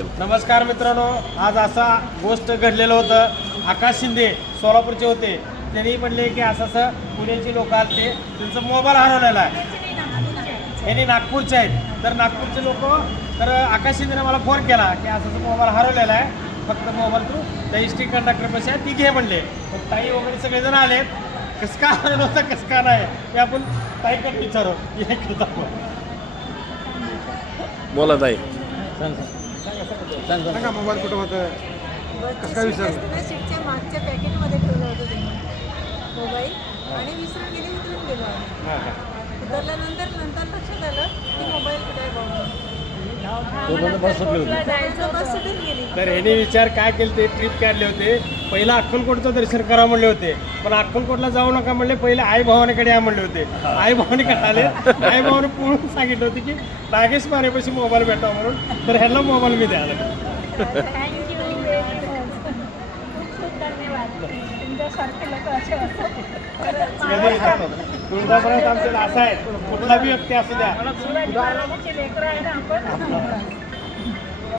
नमस्कार मित्रांनो, आज असा गोष्ट घडलेलं होतं. आकाश शिंदे सोलापूरचे होते. त्यांनी म्हणले की असं पुण्याची लोक आलते, त्यांचा मोबाईल हरवलेला आहे. यांनी नागपूरचे आहेत. तर नागपूरचे लोक तर आकाश शिंदेने मला फोन केला की असं मोबाईल हरवलेला आहे, फक्त मोबाईल तू त्या एस टी कंडक्टरपाशी आहे ती घे म्हणले. मग ताई वगैरे सगळेजण आलेत. कसं का हरवलं होतं कसं का नाही ते आपण ताईकडे विचारू. बोला ताई. सांगा मोबाईल कुठं होतं, कसं काय विसरलं? सीटच्या मागच्या पॅकेटमध्ये ठेवलं होतं त्यांनी मोबाईल आणि विसरून गेली, उतरून गेलो आम्ही. उतरल्यानंतर लक्षात आलं की मोबाईल कुठे आहे बघून बस सुटून गेली. तर ह्याने विचार काय केले, ते ट्रिप काढले होते. पहिला अक्कलकोटचं दर्शन करा म्हणले होते, पण अक्कलकोटला जाऊ नका म्हणले, पहिले आई भावानेकडे या म्हणले होते. आई भावानेकडे आले. आई भावाने पूर्ण सांगितलं होते की नागेश मारेपाशी मोबाईल भेटावा म्हणून. तर ह्याला मोबाईल मी द्यायला. थँक्यू व्हेरी मच, खूप धन्यवाद. तुमच्यासारखे लोक असे असतात. तुळजापर्यंत आमच्याला असं आहे, कुठला बी व्यक्ती असू द्या. लेकरं आहे ना आपण.